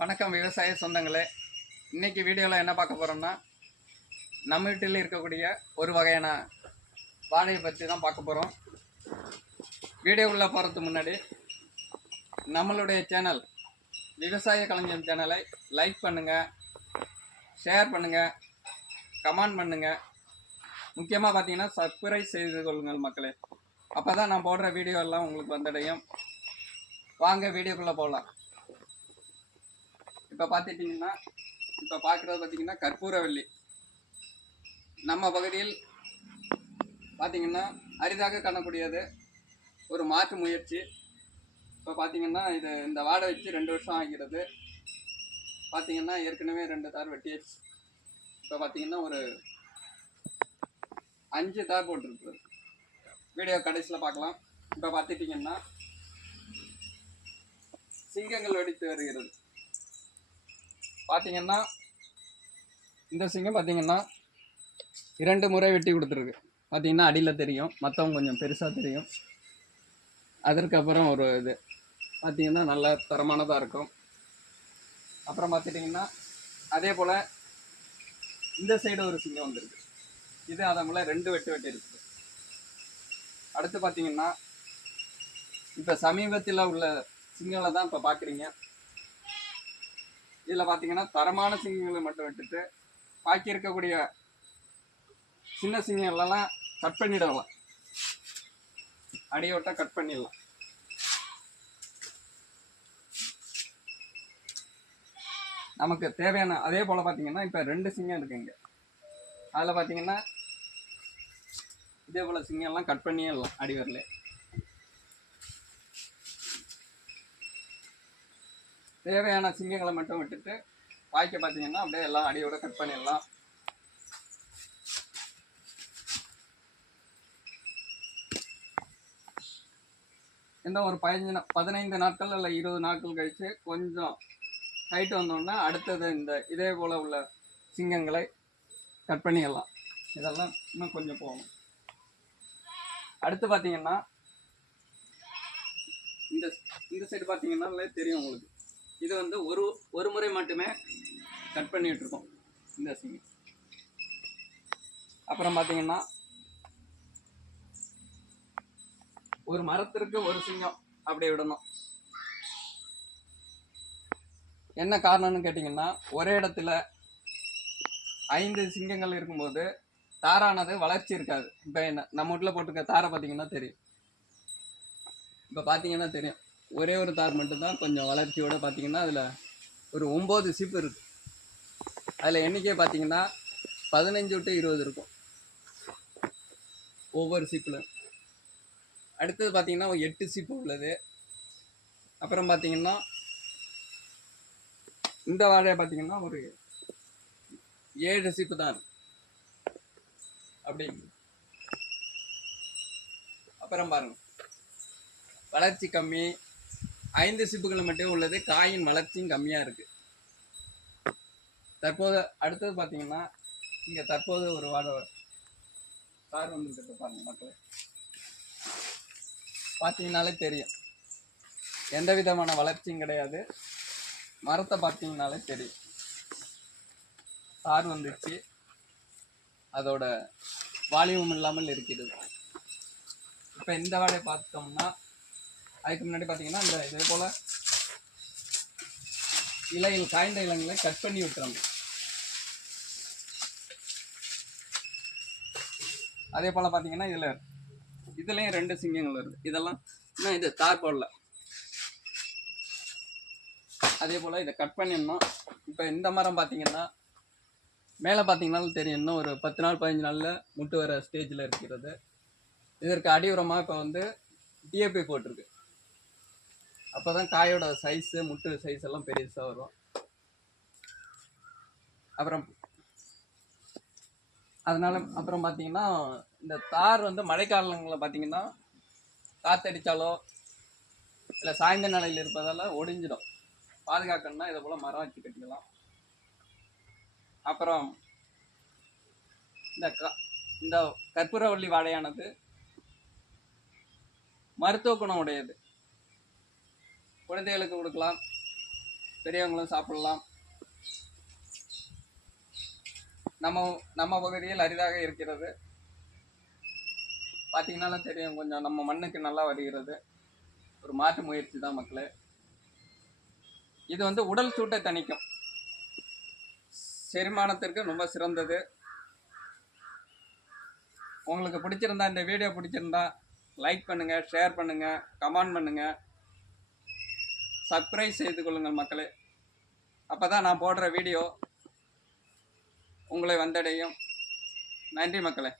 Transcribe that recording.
வணக்கம் விவசாய சொந்தங்களே. இன்றைக்கி வீடியோவில் என்ன பார்க்க போகிறோம்னா நம்ம வீட்டில் இருக்கக்கூடிய ஒரு வகையான வாழையை பற்றி தான் பார்க்க போகிறோம் வீடியோக்குள்ளே போகிறதுக்கு முன்னாடி நம்மளுடைய சேனல் விவசாய கலைஞர் சேனலை லைக் பண்ணுங்கள் ஷேர் பண்ணுங்கள் கமெண்ட் பண்ணுங்கள் முக்கியமாக பார்த்தீங்கன்னா சப்ஸ்கிரைப் செய்து கொள்ளுங்கள் மக்களே. அப்போ தான் நான் போடுற வீடியோ எல்லாம் உங்களுக்கு வந்தடையும். வாங்க வீடியோக்குள்ளே போகலாம். இப்போ பார்த்துட்டிங்கன்னா இப்போ பார்க்குறது பார்த்திங்கன்னா கற்பூரவல்லி நம்ம பகுதியில் பார்த்திங்கன்னா அரிதாக காணக்கூடியது ஒரு மாற்று முயற்சி. இப்போ பார்த்திங்கன்னா இது இந்த வாடை வச்சு ரெண்டு வருஷம் ஆகிறது. பார்த்திங்கன்னா ஏற்கனவே ரெண்டு தார் வெட்டியாச்சு. இப்போ பார்த்திங்கன்னா ஒரு அஞ்சு தார் போட்டிருக்கு. வீடியோ கடைசியில் பார்க்கலாம் இப்போ பார்த்துட்டிங்கன்னா சிங்கங்கள் வெடித்து வருகிறது. பார்த்தீங்கன்னா இந்த சிங்கம் பார்த்தீங்கன்னா இரண்டு முறை வெட்டி கொடுத்துருக்கு. பார்த்தீங்கன்னா அடியில் தெரியும். மற்றவங்க கொஞ்சம் பெருசாக தெரியும். அதற்கப்புறம் ஒரு இது. பார்த்தீங்கன்னா நல்ல தரமானதாக இருக்கும். அப்புறம் பார்த்துட்டிங்கன்னா அதே போல் இந்த சைடு ஒரு சிங்கம் வந்திருக்கு. இது அதை ரெண்டு வெட்டு வெட்டி இருக்குது. அடுத்து பார்த்தீங்கன்னா இப்போ சமீபத்தில் உள்ள சிங்கங்களை தான் இப்போ பார்க்குறீங்க இதில் பார்த்தீங்கன்னா தரமான சிங்கங்களை மட்டும் விட்டுட்டு பாக்கி இருக்கக்கூடிய சின்ன சிங்கங்களெல்லாம் கட் பண்ணிடலாம். அடியோட்ட கட் பண்ணிடலாம். நமக்கு தேவையான அதே போல் பார்த்தீங்கன்னா இப்போ ரெண்டு சிங்கம் இருக்குங்க அதில் பார்த்தீங்கன்னா இதே போல் சிங்கம்லாம் கட் பண்ணிடலாம் அடிவரில் தேவையான சிங்கங்களை மட்டும் விட்டுட்டு வாய்க்க பார்த்தீங்கன்னா அப்படியே எல்லாம் அடியோட கட் பண்ணிடலாம். இந்த ஒரு பதினஞ்சு நா- பதினைந்து நாட்கள் இல்லை இருபது நாட்கள் கழித்து கொஞ்சம் ஹைட் வந்தோடனே அடுத்தது இந்த இதே போல் உள்ள சிங்கங்களை கட் பண்ணிடலாம். இதெல்லாம் இன்னும் கொஞ்சம் போகணும். அடுத்து பார்த்தீங்கன்னா இந்த இந்த சைடு பார்த்தீங்கன்னா தெரியும் உங்களுக்கு. இது வந்து ஒரு ஒரு முறை மட்டுமே கட் பண்ணிகிட்ருக்கோம் இந்த சிங்கம் அப்புறம் பார்த்தீங்கன்னா ஒரு மரத்திற்கு ஒரு சிங்கம் அப்படி விடணும். என்ன காரணம்னு கேட்டிங்கன்னா ஒரே இடத்துல ஐந்து சிங்கங்கள் இருக்கும்போது தாரானது வளர்ச்சி இருக்காது. இப்போ என்ன நம்ம வீட்டில் போட்டிருக்க தாரை பார்த்தீங்கன்னா தெரியும். இப்போ பார்த்தீங்கன்னா தெரியும். ஒரே ஒரு தார் மட்டும்தான் கொஞ்சம் வளர்ச்சியோட பார்த்தீங்கன்னா அதில் ஒரு ஒம்பது சீப்பு இருக்கு. அதில் எண்ணிக்கை பார்த்தீங்கன்னா பதினஞ்சு டு இருபது இருக்கும். ஒவ்வொரு சீப்பில் அடுத்தது பார்த்தீங்கன்னா ஒரு எட்டு சீப்பு உள்ளது. அப்புறம் பார்த்தீங்கன்னா இந்த வாழையை பார்த்தீங்கன்னா ஒரு ஏழு சீப்பு தான் இருக்கு. அப்படி. அப்புறம் பாருங்க. வளர்ச்சி கம்மி. ஐந்து சிப்புகள் மட்டும் உள்ளது. காயின் வளர்ச்சியும் கம்மியாக இருக்குது தற்போது அடுத்தது பார்த்தீங்கன்னா இங்கே தற்போது ஒரு வாட கார் வந்துருக்கு பாருங்க மக்களே. பார்த்தீங்கனாலே தெரியும். எந்த விதமான வளர்ச்சியும் கிடையாது. மரத்தை பார்த்தீங்கனாலே தெரியும். கார் வந்துச்சு அதோட வால்யூம் இல்லாமல் இருக்கிறது. இப்போ இந்த வாடையை பார்த்தோம்னா அதுக்கு முன்னாடி பார்த்தீங்கன்னா இந்த இதே போல் இலையில் காய்ந்த இலங்களை கட் பண்ணி விட்டுறோம் அதே போல் பார்த்தீங்கன்னா இதில் இதுலேயும் ரெண்டு சிங்கங்கள் வருது. இதெல்லாம் இன்னும் இது தார் போடல. அதே போல் இதை கட் பண்ணிடணும். இப்போ இந்த மரம் பார்த்தீங்கன்னா மேலே பார்த்தீங்கனாலும் தெரியும். இன்னும் ஒரு பத்து நாள் பதினஞ்சு நாளில் முட்டு வர ஸ்டேஜில் இருக்கிறது. இதற்கு அடி உரமாக இப்போ வந்து டிஏபி போட்டிருக்கு. அப்போ தான் காயோட சைஸு முட்டு சைஸ் எல்லாம் பெருசாக வரும். அப்புறம் அதனால அப்புறம் பார்த்தீங்கன்னா இந்த தார் வந்து மழைக்காலங்களில் பார்த்தீங்கன்னா காற்றடித்தாலோ இல்லை சாய்ந்த நிலையில் இருப்பதால் ஒடிஞ்சிடும். பாதுகாக்கணும்னா இதை போல் மரம் வச்சு கட்டிக்கலாம். அப்புறம் இந்த க இந்த கற்பூரவள்ளி வாழையானது மருத்துவ குணம் உடையது. குழந்தைகளுக்கு கொடுக்கலாம். பெரியவங்களும் சாப்பிடலாம். நம்ம நம்ம பகுதியில் அரிதாக இருக்கிறது. பார்த்தீங்கன்னாலும் தெரியும் கொஞ்சம் நம்ம மண்ணுக்கு நல்லா வருகிறது. ஒரு மாற்று முயற்சி தான் மக்களே. இது வந்து உடல் சூட்டை தணிக்கும். செரிமானத்திற்கு ரொம்ப சிறந்தது. உங்களுக்கு பிடிச்சிருந்தா இந்த வீடியோ பிடிச்சிருந்தா லைக் பண்ணுங்கள் ஷேர் பண்ணுங்கள் கமெண்ட் பண்ணுங்கள் சப்ஸ்கிரைப் செய்து கொள்ளுங்கள் மக்களே. அப்போ தான் நான் போடுற வீடியோ உங்களை வந்தடையும். நன்றி மக்களே.